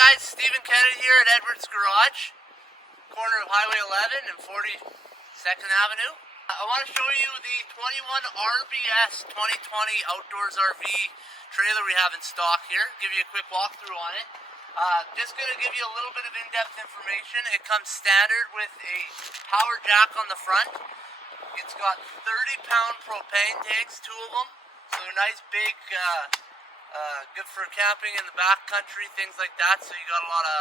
guys, Stephen Kennedy here at Edwards Garage, corner of Highway 11 and 42nd Avenue. I want to show you the 21 RBS 2020 Outdoors RV trailer we have in stock here. Give you a quick walkthrough on it. Just going to give you a little bit of in-depth information. It comes standard with a power jack on the front. It's got 30-pound propane tanks, two of them. So they're nice, big, good for camping in the backcountry, things like that. So you got a lot of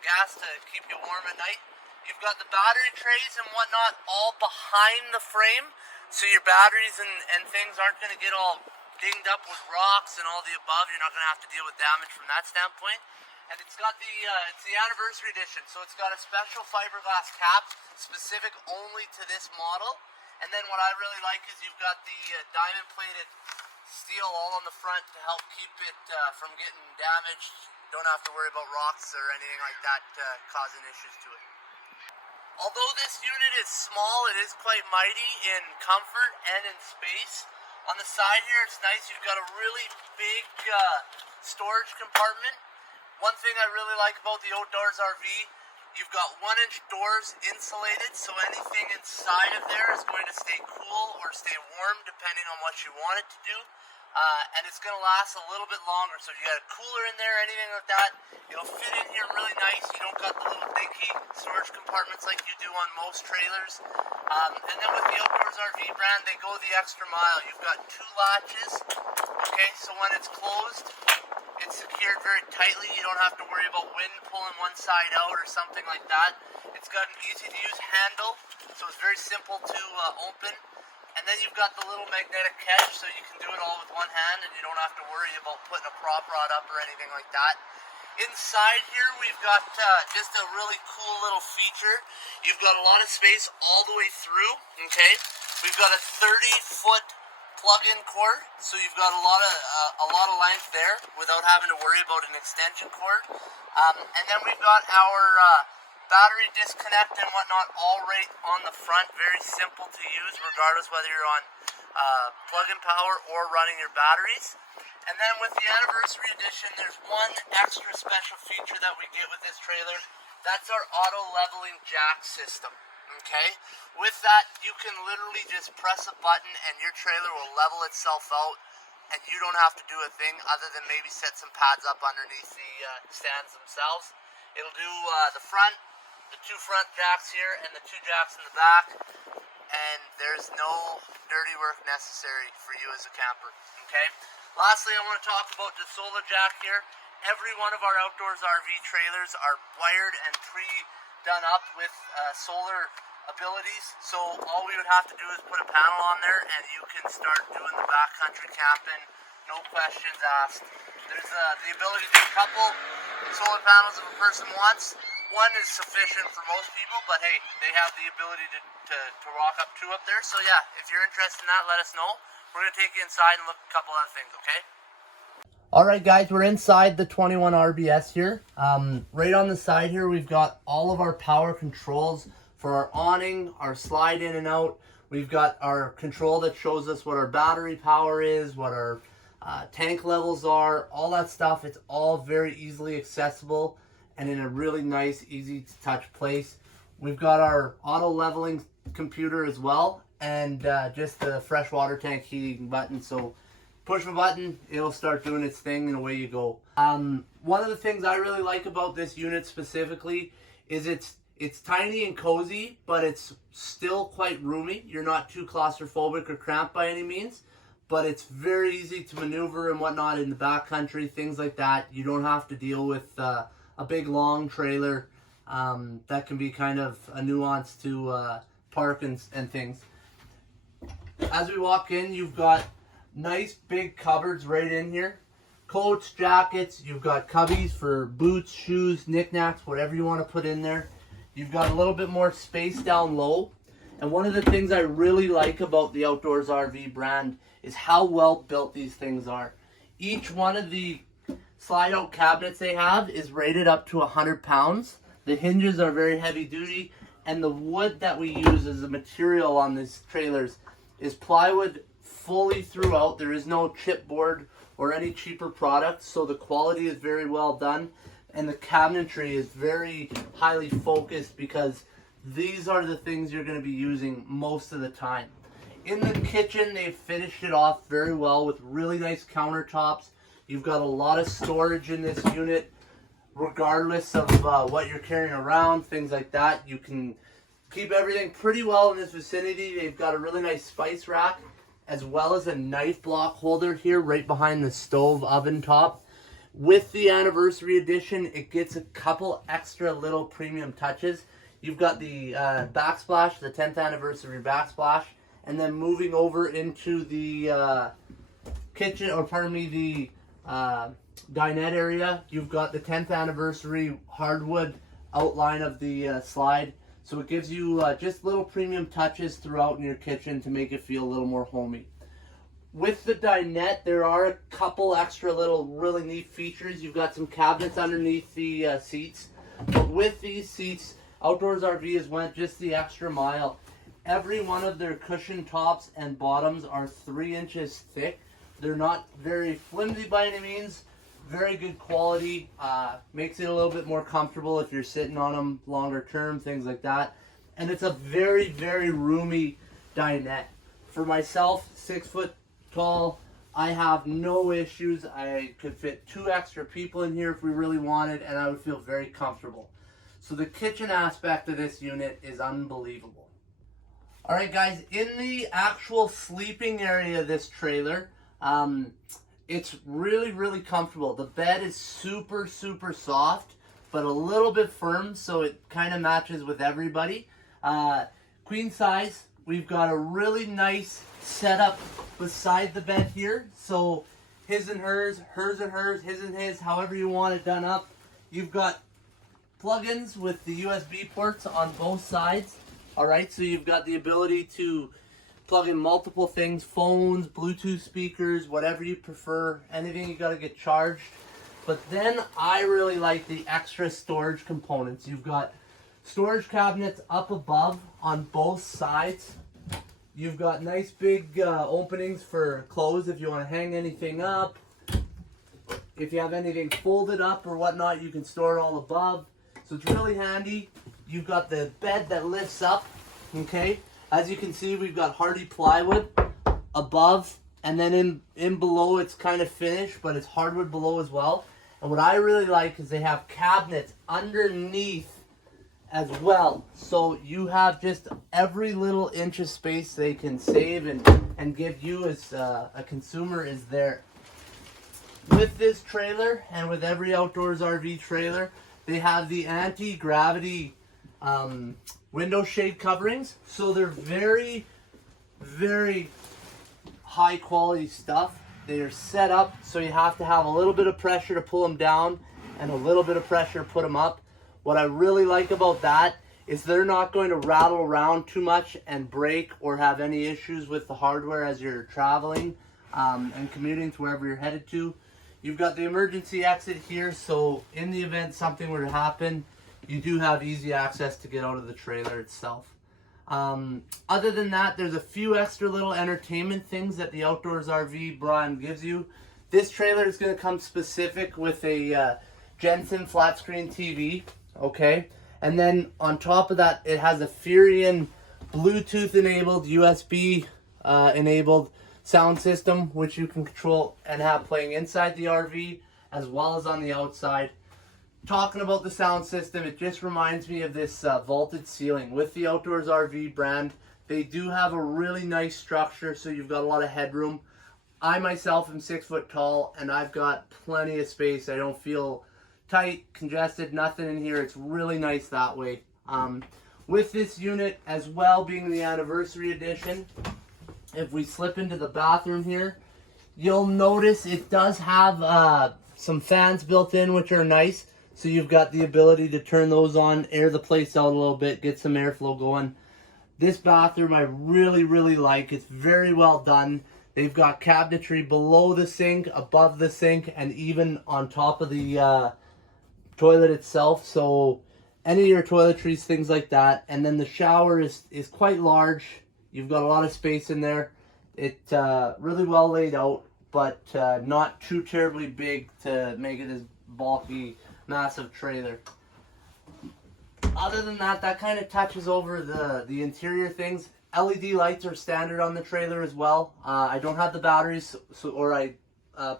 gas to keep you warm at night. You've got the battery trays and whatnot all behind the frame, so your batteries and things aren't going to get all dinged up with rocks and all the above. You're not going to have to deal with damage from that standpoint. And it's got it's the anniversary edition, so it's got a special fiberglass cap specific only to this model. And then what I really like is you've got the diamond plated steel all on the front to help keep it from getting damaged. Don't have to worry about rocks or anything like that causing issues to it. Although this unit is small, it is quite mighty in comfort and in space. On the side here, it's nice. You've got a really big storage compartment. One thing I really like about the Outdoors RV, you've got 1-inch doors insulated, so anything inside of there is going to stay cool or stay warm depending on what you want it to do. And it's going to last a little bit longer. So if you got a cooler in there, anything like that, it'll fit in here really nice. You don't got the little dinky storage compartments like you do on most trailers. And then with the Outdoors RV brand, they go the extra mile. You've got 2 latches. Okay, so when it's closed, it's secured very tightly. You don't have to worry about wind pulling one side out or something like that. It's got an easy-to-use handle, so it's very simple to open. And then you've got the little magnetic catch, so you can do it all with one hand, and you don't have to worry about putting a prop rod up or anything like that. Inside here, we've got just a really cool little feature. You've got a lot of space all the way through, okay? We've got a 30-foot plug-in cord, so you've got a lot of length there without having to worry about an extension cord. And then we've got our battery disconnect and whatnot all right on the front. Very simple to use regardless whether you're on plug-in power or running your batteries. And then with the anniversary edition, there's one extra special feature that we get with this trailer. That's our auto leveling jack system. Okay, with that you can literally just press a button and your trailer will level itself out, and you don't have to do a thing other than maybe set some pads up underneath the stands themselves. It'll do the front, the 2 front jacks here, and the 2 jacks in the back, and there's no dirty work necessary for you as a camper. Okay. Lastly, I want to talk about the solar jack here. Every one of our Outdoors RV trailers are wired and pre-done up with solar abilities, so all we would have to do is put a panel on there and you can start doing the backcountry camping, no questions asked. There's the ability to do a couple solar panels if a person wants. One is sufficient for most people, but hey, they have the ability to rock up 2 up there. So yeah, if you're interested in that, let us know. We're going to take you inside and look at a couple other things, okay? Alright guys, we're inside the 21 RBS here. Right on the side here, we've got all of our power controls for our awning, our slide in and out. We've got our control that shows us what our battery power is, what our tank levels are, all that stuff. It's all very easily accessible and in a really nice, easy to touch place. We've got our auto leveling computer as well, and just the freshwater tank heating button. So push a button, it'll start doing its thing, and away you go. One of the things I really like about this unit specifically is it's tiny and cozy, but it's still quite roomy. You're not too claustrophobic or cramped by any means, but it's very easy to maneuver and whatnot in the backcountry, things like that. You don't have to deal with a big long trailer. That can be kind of a nuance to park and things. As we walk in, you've got nice big cupboards right in here. Coats, jackets, you've got cubbies for boots, shoes, knickknacks, whatever you want to put in there. You've got a little bit more space down low. And one of the things I really like about the Outdoors RV brand is how well built these things are. Each one of the slide out cabinets they have is rated up to 100 pounds. The hinges are very heavy duty, and the wood that we use as a material on these trailers is plywood fully throughout. There is no chipboard or any cheaper products, so the quality is very well done. and the cabinetry is very highly focused because these are the things you're going to be using most of the time. In the kitchen, they've finished it off very well with really nice countertops. You've got a lot of storage in this unit, regardless of what you're carrying around, things like that. You can keep everything pretty well in this vicinity. They've got a really nice spice rack, as well as a knife block holder here right behind the stove oven top. With the anniversary edition, it gets a couple extra little premium touches. You've got the backsplash, the 10th anniversary backsplash, and then moving over into the kitchen, or pardon me, the dinette area, you've got the 10th anniversary hardwood outline of the slide. So it gives you just little premium touches throughout in your kitchen to make it feel a little more homey. With the dinette, there are a couple extra little really neat features. You've got some cabinets underneath the seats. But with these seats, Outdoors RV has went just the extra mile. Every one of their cushion tops and bottoms are 3 inches thick. They're not very flimsy by any means. Very good quality. Makes it a little bit more comfortable if you're sitting on them longer term, things like that. And it's a very, very roomy dinette. For myself, 6 foot tall, I have no issues. I could fit 2 extra people in here if we really wanted, and I would feel very comfortable. So the kitchen aspect of this unit is unbelievable. Alright guys, in the actual sleeping area of this trailer, it's really, really comfortable. The bed is super, super soft, but a little bit firm, so it kind of matches with everybody. Queen size, we've got a really nice setup beside the bed here. So his and hers, hers and hers, his and his, however you want it done up. You've got plugins with the USB ports on both sides. Alright, so you've got the ability to plug in multiple things, phones, Bluetooth speakers, whatever you prefer, anything you gotta get charged. But then I really like the extra storage components. You've got storage cabinets up above on both sides. You've got nice big openings for clothes if you want to hang anything up. If you have anything folded up or whatnot, you can store it all above. So it's really handy. You've got the bed that lifts up, okay? As you can see, we've got hardy plywood above, and then in below it's kind of finished, but it's hardwood below as well. And what I really like is they have cabinets underneath as well. So you have just every little inch of space they can save and give you as a consumer is there. With this trailer, and with every Outdoors RV trailer, they have the anti-gravity window shade coverings. So they're very, very high quality stuff. They are set up so you have to have a little bit of pressure to pull them down and a little bit of pressure to put them up. What I really like about that is they're not going to rattle around too much and break or have any issues with the hardware as you're traveling and commuting to wherever you're headed to. You've got the emergency exit here, so in the event something were to happen, you do have easy access to get out of the trailer itself. Other than that, there's a few extra little entertainment things that the Outdoors RV brand gives you. This trailer is going to come specific with a Jensen flat screen TV, okay? And then on top of that, it has a Furrion Bluetooth enabled, USB enabled sound system, which you can control and have playing inside the RV as well as on the outside. Talking about the sound system, it just reminds me of this vaulted ceiling. With the Outdoors RV brand, they do have a really nice structure, so you've got a lot of headroom. I myself am 6 foot tall, and I've got plenty of space. I don't feel tight, congested, nothing in here. It's really nice that way. With this unit as well being the anniversary edition, if we slip into the bathroom here, you'll notice it does have some fans built in, which are nice. So you've got the ability to turn those on, air the place out a little bit, get some airflow going. This bathroom I really, really like. It's very well done. They've got cabinetry below the sink, above the sink, and even on top of the toilet itself. So any of your toiletries, things like that. And then the shower is quite large. You've got a lot of space in there. It's really well laid out, but not too terribly big to make it as bulky massive trailer. Other than that, that kind of touches over the interior things. LED lights are standard on the trailer as well. I don't have the batteries,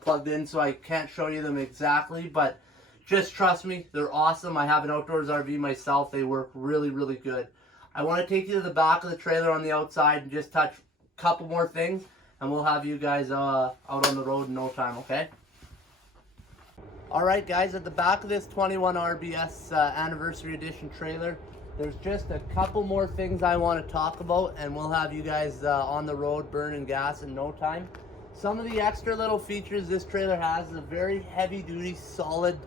plugged in, so I can't show you them exactly, but just trust me, they're awesome. I have an outdoors RV myself. They work really, really good. I want to take you to the back of the trailer on the outside and just touch a couple more things, and we'll have you guys out on the road in no time, okay? Alright guys, at the back of this 21 RBS Anniversary Edition trailer, there's just a couple more things I want to talk about, and we'll have you guys on the road burning gas in no time. Some of the extra little features this trailer has is a very heavy duty, solid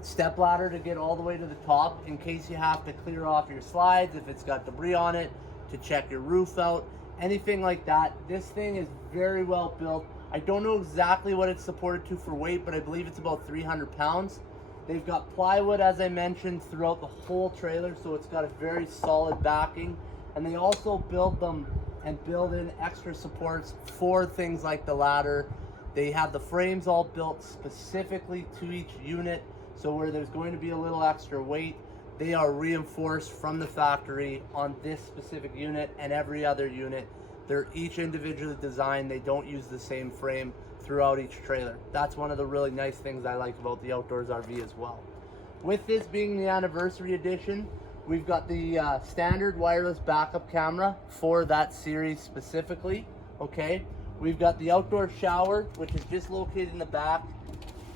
step ladder to get all the way to the top in case you have to clear off your slides, if it's got debris on it, to check your roof out, anything like that. This thing is very well built. I don't know exactly what it's supported to for weight, but I believe it's about 300 pounds. They've got plywood, as I mentioned, throughout the whole trailer, so it's got a very solid backing. And they also build them and build in extra supports for things like the ladder. They have the frames all built specifically to each unit, so where there's going to be a little extra weight, they are reinforced from the factory on this specific unit and every other unit. They're each individually designed. They don't use the same frame throughout each trailer. That's one of the really nice things I like about the Outdoors RV as well. With this being the Anniversary Edition, we've got the standard wireless backup camera for that series specifically, okay? We've got the outdoor shower, which is just located in the back.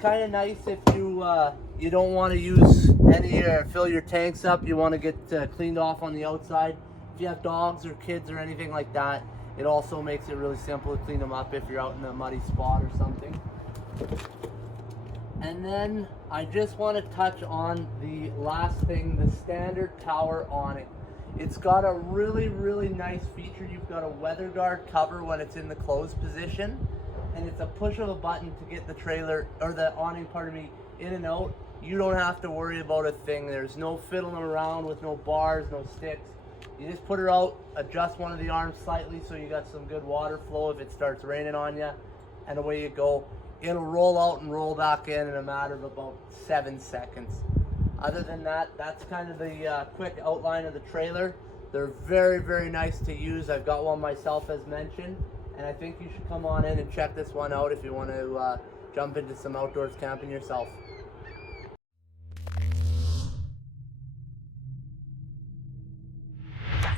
Kind of nice if you don't want to use any or fill your tanks up, you want to get cleaned off on the outside. If you have dogs or kids or anything like that, it also makes it really simple to clean them up if you're out in a muddy spot or something. And then I just want to touch on the last thing, the standard tower awning. It's got a really, really nice feature. You've got a weather guard cover when it's in the closed position, and it's a push of a button to get the trailer, or the awning, pardon me, in and out. You don't have to worry about a thing. There's no fiddling around with no bars, no sticks. You just put her out, adjust one of the arms slightly so you got some good water flow if it starts raining on you, and away you go. It'll roll out and roll back in a matter of about 7 seconds. Other than that, that's kind of the quick outline of the trailer. They're very, very nice to use. I've got one myself, as mentioned, and I think you should come on in and check this one out if you want to jump into some outdoors camping yourself.